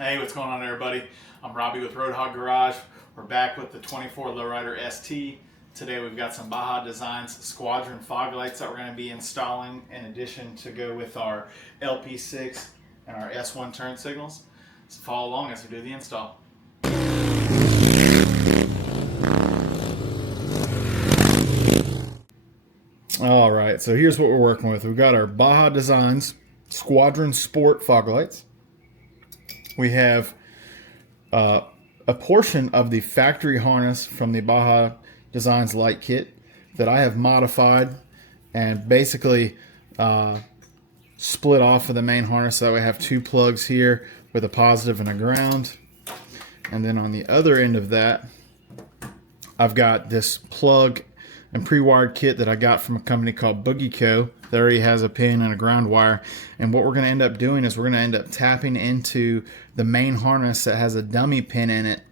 Hey, what's going on everybody? I'm Robbie with Roadhog Garage. We're back with the 24 Lowrider ST. Today we've got some Baja Designs Squadron fog lights that we're going to be installing in addition to go with our LP6 and our S1 turn signals. So follow along as we do the install. All right, so here's what we're working with. We've got our Baja Designs Squadron Sport fog lights. We have a portion of the factory harness from the Baja Designs light kit that I have modified and basically split off of the main harness so that we have two plugs here with a positive and a ground. And then on the other end of that, I've got this plug and pre-wired kit that I got from a company called Boogie Co. that already has a pin and a ground wire. And what we're going to end up doing is we're going to end up tapping into the main harness that has a dummy pin in it.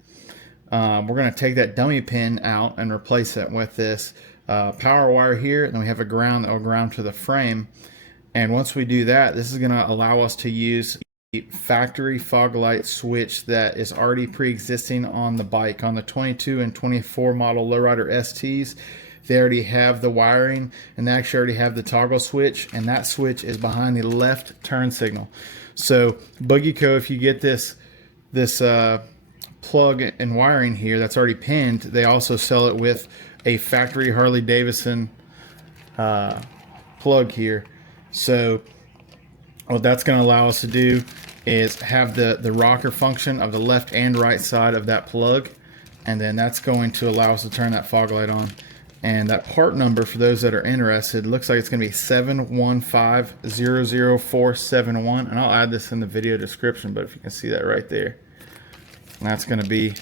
We're going to take that dummy pin out and replace it with this power wire here. And then we have a ground that will ground to the frame. And once we do that, this is going to allow us to use the factory fog light switch that is already pre-existing on the bike. On the 22 and 24 model Lowrider STs, they already have the wiring and they actually already have the toggle switch, and that switch is behind the left turn signal. So Boogie Co., if you get this plug and wiring here that's already pinned, they also sell it with a factory Harley-Davidson plug here. So what that's going to allow us to do is have the rocker function of the left and right side of that plug, and then that's going to allow us to turn that fog light on. And that part number, for those that are interested, looks like it's going to be 715000471, and I'll add this in the video description, but if you can see that right there, and that's going to be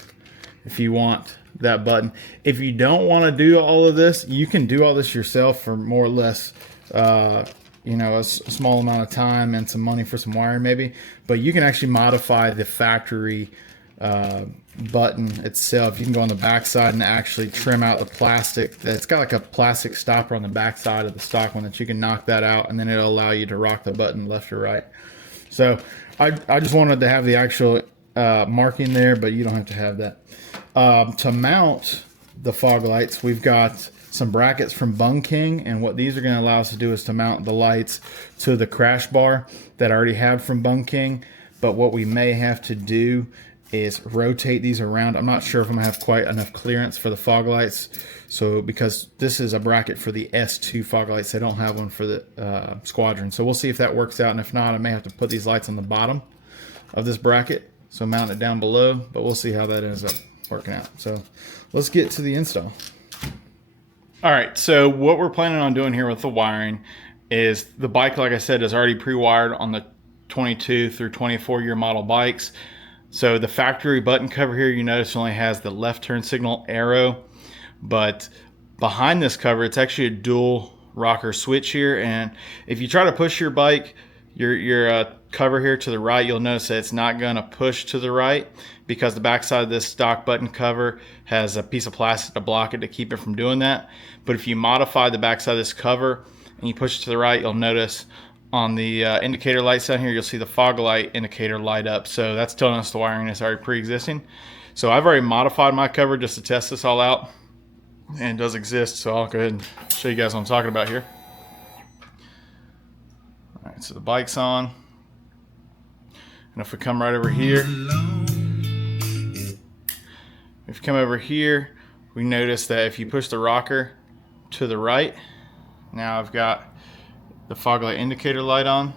if you want that button. If you don't want to do all of this, you can do all this yourself for more or less you know, a small amount of time and some money for some wiring maybe, but you can actually modify the factory button itself. You can go on the back side and actually trim out the plastic. It's got like a plastic stopper on the back side of the stock one that you can knock that out, and then it'll allow you to rock the button left or right. So I just wanted to have the actual marking there, but you don't have to have that. To mount the fog lights, we've got some brackets from Bung King, and what these are going to allow us to do is to mount the lights to the crash bar that I already have from Bung King. But what we may have to do is rotate these around. I'm not sure if I'm gonna have quite enough clearance for the fog lights, so because this is a bracket for the S2 fog lights, they don't have one for the Squadron. So we'll see if that works out, and if not, I may have to put these lights on the bottom of this bracket, so mount it down below, but we'll see how that ends up working out. So let's get to the install. All right, so what we're planning on doing here with the wiring is the bike, like I said, is already pre-wired on the 22 through 24 year model bikes. So the factory button cover here, you notice, only has the left turn signal arrow, but behind this cover, it's actually a dual rocker switch here. And if you try to push your bike, your cover here to the right, you'll notice that it's not going to push to the right because the backside of this stock button cover has a piece of plastic to block it to keep it from doing that. But if you modify the backside of this cover and you push it to the right, you'll notice on the indicator lights down here, you'll see the fog light indicator light up. So that's telling us the wiring is already pre-existing. So I've already modified my cover just to test this all out, and it does exist. So I'll go ahead and show you guys what I'm talking about here. All right, so the bike's on. And if we come right over here, we notice that if you push the rocker to the right, now I've got the fog light indicator light on,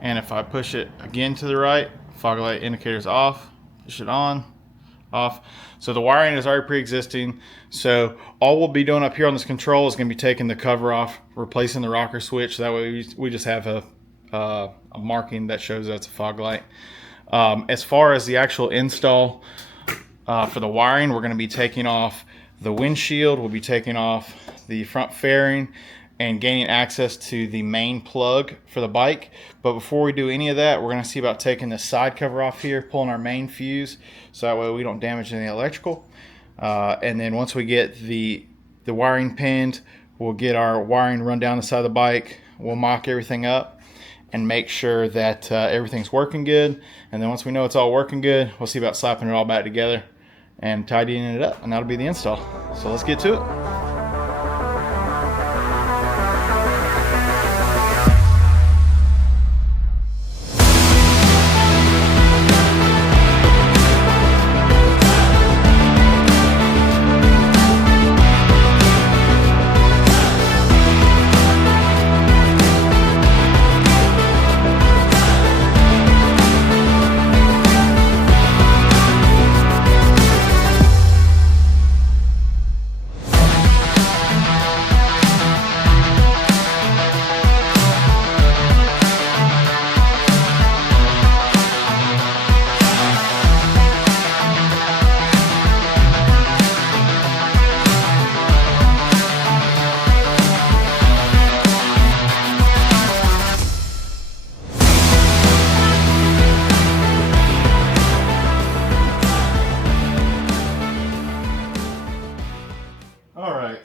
and if I push it again to the right, fog light indicator's off, push it on, off. So the wiring is already pre-existing. So all we'll be doing up here on this control is going to be taking the cover off, replacing the rocker switch, so that way we just have a marking that shows that it's a fog light. As far as the actual install for the wiring, we're going to be taking off the windshield, we'll be taking off the front fairing, and gaining access to the main plug for the bike. But before we do any of that, we're going to see about taking the side cover off here, pulling our main fuse, so that way we don't damage any electrical. And then once we get the wiring pinned, we'll get our wiring run down the side of the bike, we'll mock everything up, and make sure that everything's working good. And then once we know it's all working good, we'll see about slapping it all back together and tidying it up, and that'll be the install. So let's get to it.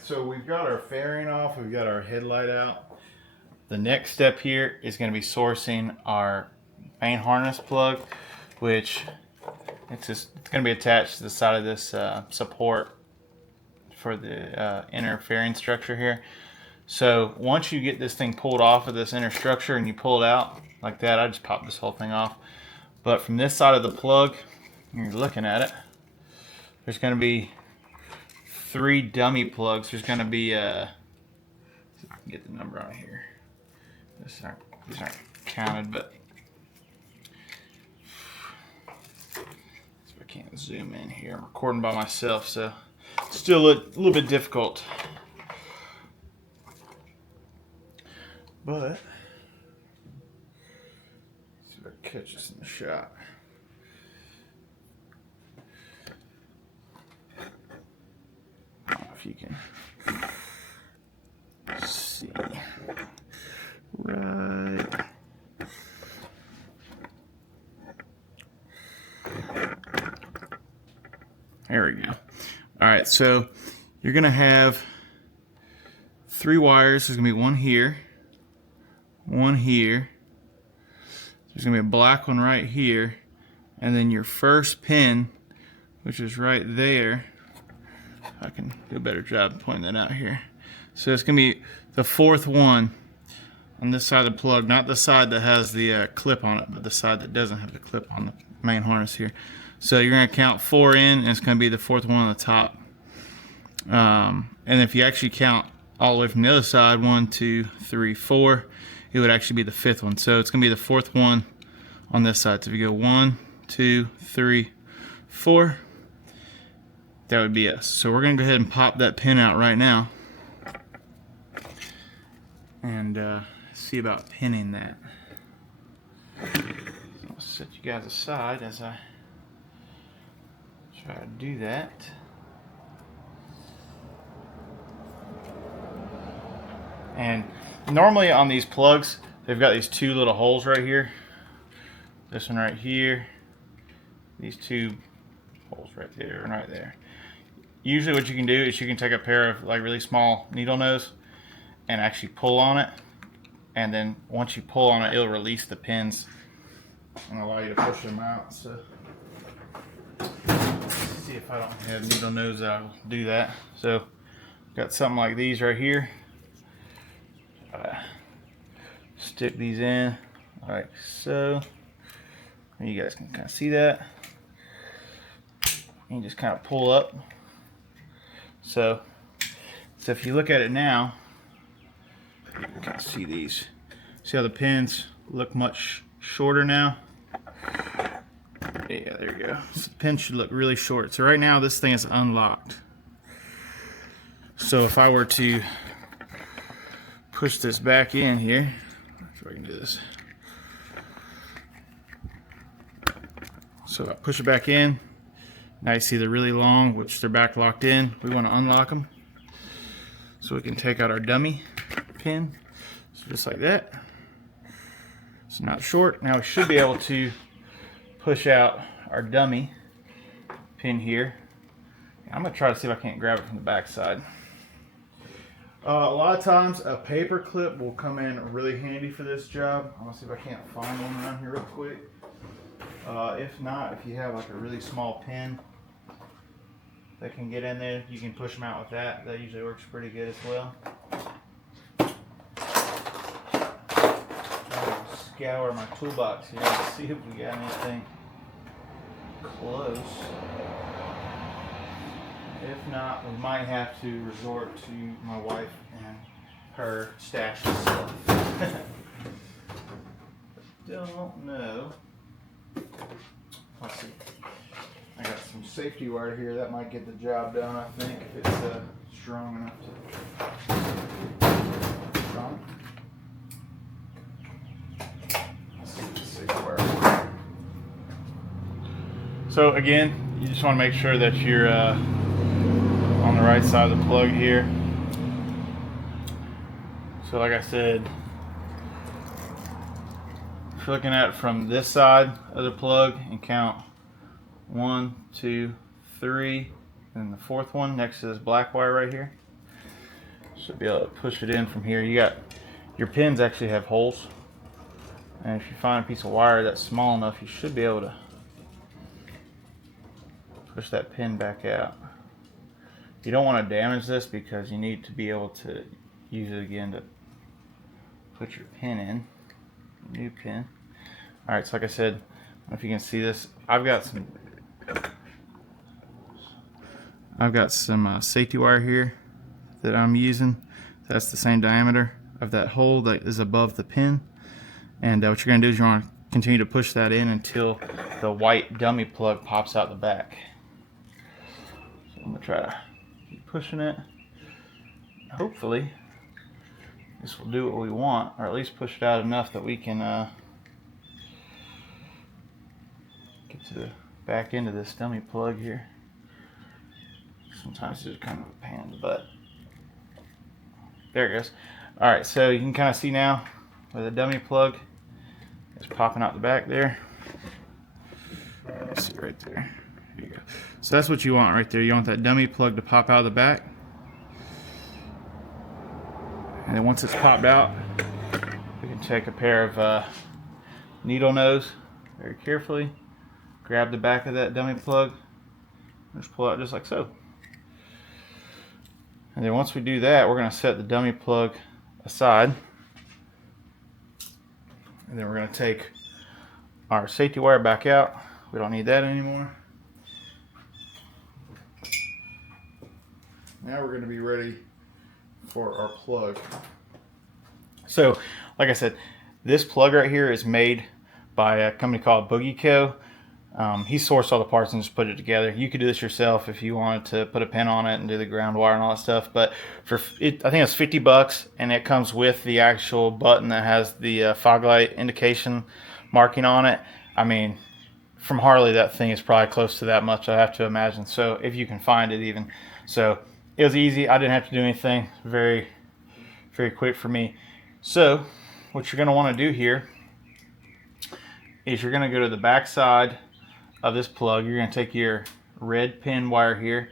So we've got our fairing off, we've got our headlight out. The next step here is going to be sourcing our main harness plug, which it's going to be attached to the side of this support for the inner fairing structure here. So once you get this thing pulled off of this inner structure and you pull it out like that, I just popped this whole thing off. But from this side of the plug, you're looking at it, there's going to be 3 dummy plugs. There's going to be get the number on here. These aren't counted, but I can't zoom in here. I'm recording by myself, so it's still a little bit difficult. But let's see if I can catch this in the shot. If you can see right there, we go. All right, so you're gonna have 3 wires. There's gonna be one here, one here, there's gonna be a black one right here, and then your first pin, which is right there. I can do a better job pointing that out here. So it's going to be the 4th one on this side of the plug, not the side that has the clip on it, but the side that doesn't have the clip on the main harness here. So you're going to count 4 in, and it's going to be the 4th one on the top. And if you actually count all the way from the other side, 1, 2, 3, 4, it would actually be the 5th one. So it's going to be the 4th one on this side. So if you go 1, 2, 3, 4, that would be us. So we're going to go ahead and pop that pin out right now and see about pinning that. I'll set you guys aside as I try to do that. And normally on these plugs, they've got these 2 little holes right here. This one right here. These 2 holes right there and right there. Usually what you can do is you can take a pair of like really small needle nose and actually pull on it, and then once you pull on it, it'll release the pins and allow you to push them out. So let's see if I don't have needle nose, I'll do that. So got something like these right here. Stick these in like so, and you guys can kind of see that. You just kind of pull up. So if you look at it now, you can kind of see these. See how the pins look much shorter now? Yeah, there you go. So the pin should look really short. So right now this thing is unlocked. So if I were to push this back in here, let's see if I can do this. So I push it back in. Now you see they're really long, which they're back locked in. We want to unlock them so we can take out our dummy pin. So just like that. It's not short. Now we should be able to push out our dummy pin here. I'm going to try to see if I can't grab it from the back side. A lot of times a paper clip will come in really handy for this job. I'm gonna see if I can't find one around here real quick. If not, if you have like a really small pin that can get in there, you can push them out with that. That usually works pretty good as well. I'll scour my toolbox here and see if we got anything close. If not, we might have to resort to my wife and her stash of stuff. Don't know. Let's see. I got some safety wire here that might get the job done, I think, if it's strong enough to. Strong. Let's see the safety wire. So again, you just want to make sure that you're on the right side of the plug here. So like I said, if you're looking at it from this side of the plug and count 1, 2, 3, and the fourth one next to this black wire right here, should be able to push it in from here. You got your pins actually have holes, and if you find a piece of wire that's small enough, you should be able to push that pin back out. You don't want to damage this because you need to be able to use it again to put your pin in. New pin. Alright, so like I said, I don't know if you can see this. I've got some safety wire here that I'm using. That's the same diameter of that hole that is above the pin. And what you're going to do is you want to continue to push that in until the white dummy plug pops out the back. So I'm going to try to keep pushing it. Hopefully this will do what we want, or at least push it out enough that we can get to the back end of this dummy plug here. Sometimes it's just kind of a pain in the butt. There it goes. Alright, so you can kind of see now where the dummy plug is popping out the back there. Let's see right there. There you go. So that's what you want right there. You want that dummy plug to pop out of the back. And then once it's popped out, we can take a pair of needle nose very carefully, grab the back of that dummy plug, and just pull out just like so. And then once we do that, we're going to set the dummy plug aside. And then we're going to take our safety wire back out. We don't need that anymore. Now we're going to be ready for our plug. So, like I said, this plug right here is made by a company called Boogie Co. He sourced all the parts and just put it together. You could do this yourself if you wanted to put a pin on it and do the ground wire and all that stuff. But for it, I think it's $50, and it comes with the actual button that has the fog light indication marking on it. I mean, from Harley, that thing is probably close to that much, I have to imagine. So if you can find it even. So it was easy. I didn't have to do anything. Very, very quick for me. So what you're going to want to do here is you're going to go to the back side of this plug. You're going to take your red pin wire here,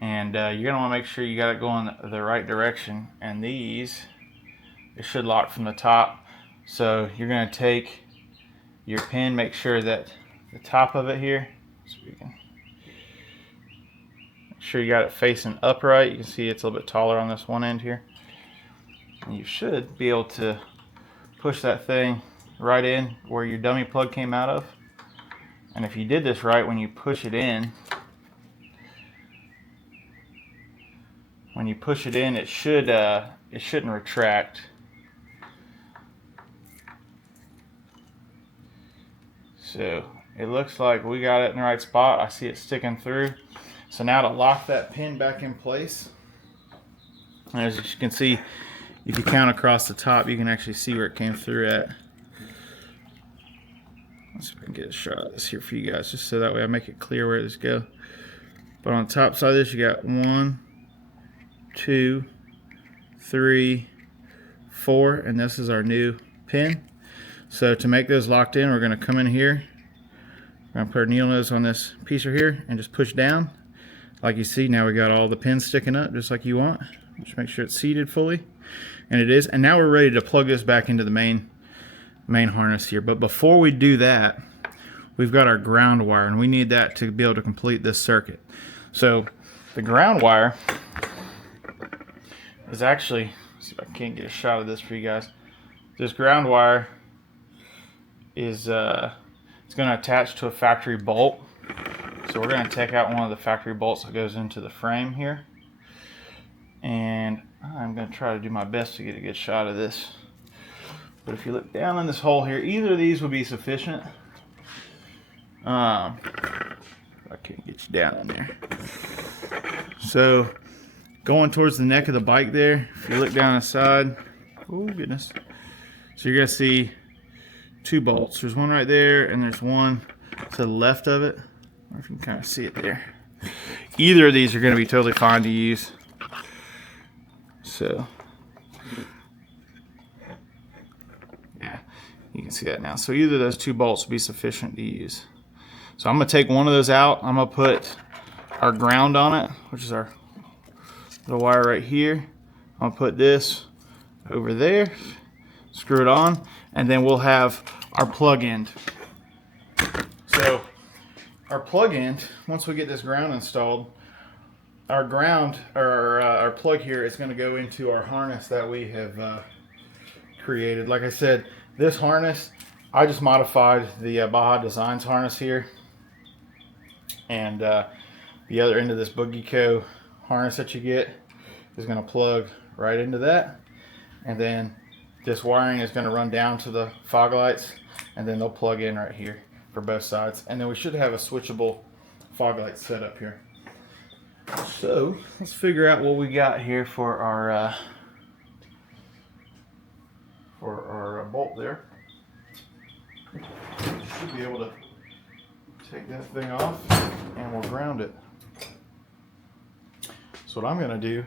and you're going to want to make sure you got it going the right direction. And these, it should lock from the top. So you're going to take your pin, make sure that the top of it here, so we can make sure you got it facing upright. You can see it's a little bit taller on this one end here. And you should be able to push that thing right in where your dummy plug came out of. And if you did this right, when you push it in, it shouldn't retract. So it looks like we got it in the right spot. I see it sticking through. So now to lock that pin back in place, as you can see, if you count across the top, you can actually see where it came through at. Let's see if I can get a shot of this here for you guys, just so that way I make it clear where this goes. But on the top side of this, you got 1, 2, 3, 4, and this is our new pin. So to make those locked in, we're going to come in here. We're going to put our needle nose on this piece right here and just push down. Like you see, now we got all the pins sticking up just like you want. Just make sure it's seated fully, and it is. And now we're ready to plug this back into the main harness here. But before we do that, we've got our ground wire, and we need that to be able to complete this circuit. So the ground wire is actually, let's see if I can't get a shot of this for you guys. This ground wire is it's going to attach to a factory bolt. So we're going to take out one of the factory bolts that goes into the frame here, and I'm going to try to do my best to get a good shot of this. But if you look down in this hole here, either of these would be sufficient. I can't get you down in there. So going towards the neck of the bike there, if you look down the side, oh goodness, so you're going to see two bolts. There's one right there, and there's one to the left of it. Or if you can kind of see it there. Either of these are going to be totally fine to use. So yeah, you can see that now. So either of those two bolts will be sufficient to use. So I'm going to take one of those out. I'm going to put our ground on it, which is our little wire right here. I'm going to put this over there, screw it on, and then we'll have our plug end. So our plug end, once we get this ground installed, our ground, or our plug here is going to go into our harness that we have created. Like I said, this harness, I just modified the Baja Designs harness here, and the other end of this Boogie Co harness that you get is going to plug right into that, and then this wiring is going to run down to the fog lights, and then they'll plug in right here for both sides, and then we should have a switchable fog light set up here. So let's figure out what we got here for our bolt there. Should be able to take that thing off, and we'll ground it. So what I'm going to do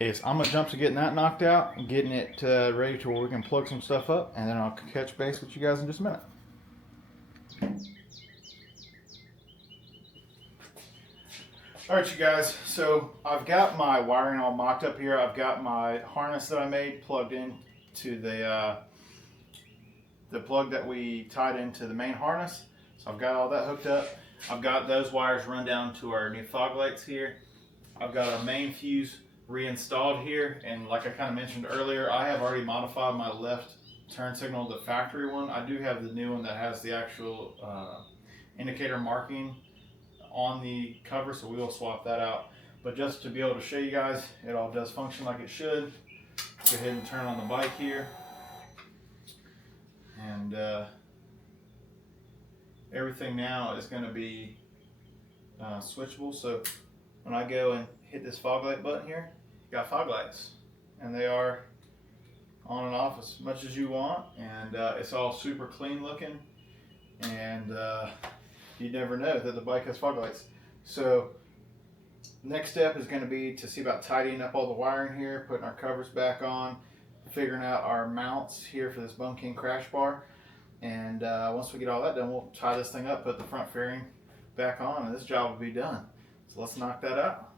is I'm going to jump to getting that knocked out and getting it ready to where we can plug some stuff up, and then I'll catch base with you guys in just a minute. Alright you guys, so I've got my wiring all mocked up here. I've got my harness that I made plugged in to the plug that we tied into the main harness. So I've got all that hooked up. I've got those wires run down to our new fog lights here. I've got our main fuse reinstalled here, and like I kind of mentioned earlier, I have already modified my left turn signal, the factory one. I do have the new one that has the actual indicator marking on the cover, so we will swap that out. But just to be able to show you guys, it all does function like it should. Go ahead and turn on the bike here, and everything now is going to be switchable. So when I go and hit this fog light button here, you got fog lights, and they are on and off as much as you want, and it's all super clean looking, and you never know that the bike has fog lights. So next step is going to be to see about tidying up all the wiring here, putting our covers back on, figuring out our mounts here for this Bone King crash bar, and once we get all that done, we'll tie this thing up, put the front fairing back on, and this job will be done. So let's knock that out.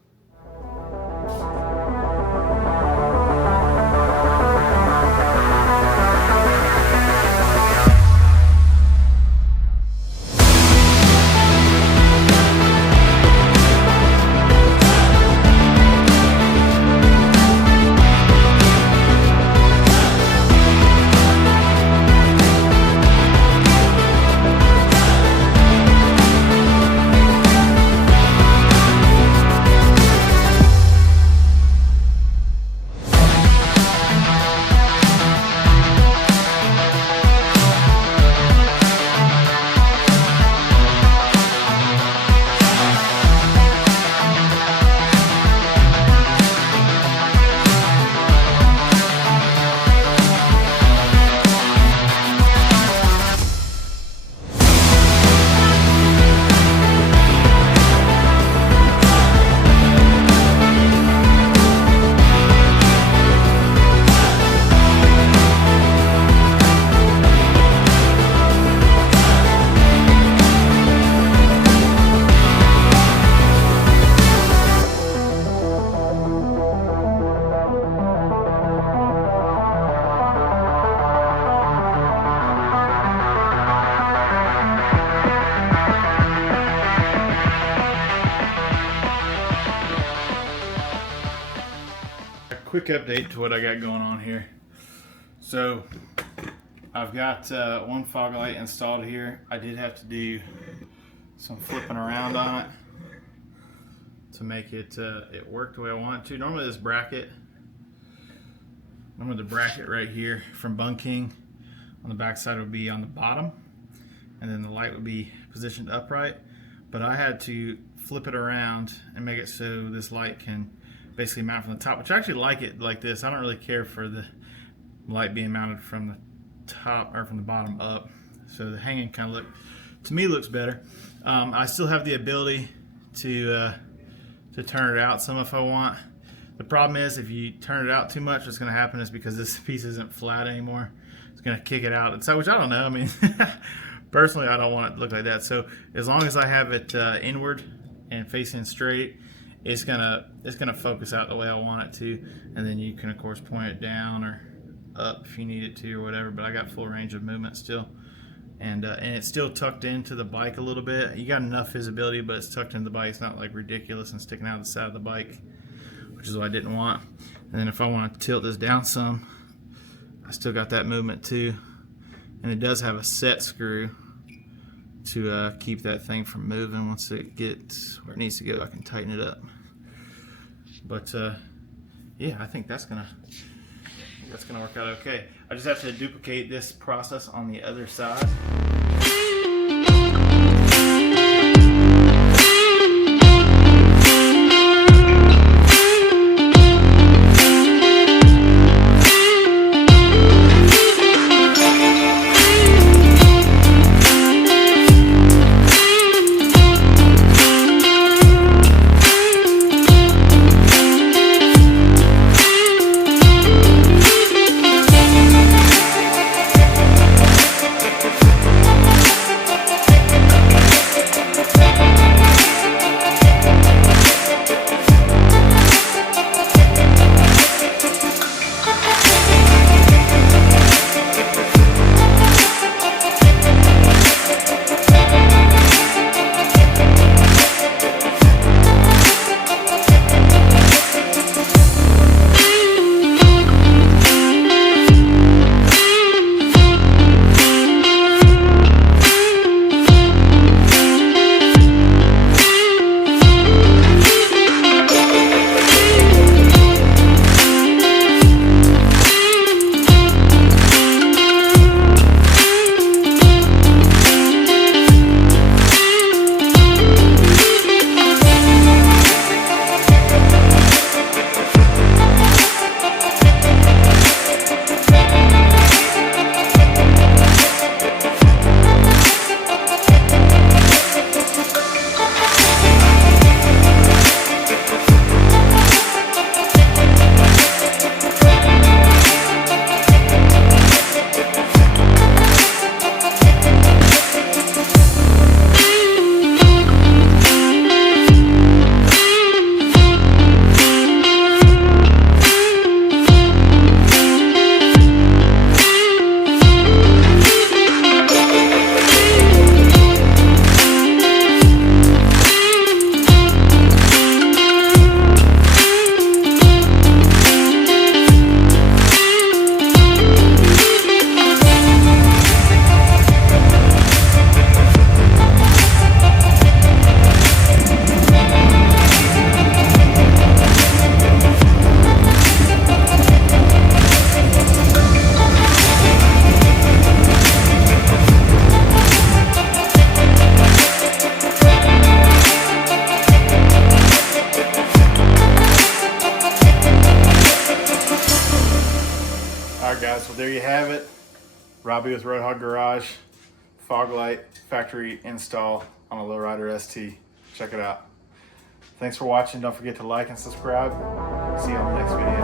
quick update to what I got going on here. So I've got one fog light installed here. I did have to do some flipping around on it to make it work the way I want it to. Normally the bracket right here from Bun King on the back side would be on the bottom, and then the light would be positioned upright. But I had to flip it around and make it so this light can basically mount from the top, which I actually like it like this. I don't really care for the light being mounted from the top or from the bottom up. So the hanging kind of to me looks better. I still have the ability to turn it out some if I want. The problem is if you turn it out too much, what's going to happen is because this piece isn't flat anymore, it's going to kick it out. So, which I don't know. I mean, personally, I don't want it to look like that. So as long as I have it inward and facing straight, it's gonna focus out the way I want it to, and then you can of course point it down or up if you need it to or whatever. But I got full range of movement still, and it's still tucked into the bike a little bit. You got enough visibility, but it's tucked into the bike. It's not like ridiculous and sticking out the side of the bike, which is what I didn't want. And then if I want to tilt this down some, I still got that movement too, and it does have a set screw to keep that thing from moving. Once it gets where it needs to go, I can tighten it up. But yeah, I think that's gonna work out okay. I just have to duplicate this process on the other side. Guys, well there you have it. Robbie with Roadhog Garage, fog light factory install on a Lowrider ST. Check it out. Thanks for watching. Don't forget to like and subscribe. See you on the next video.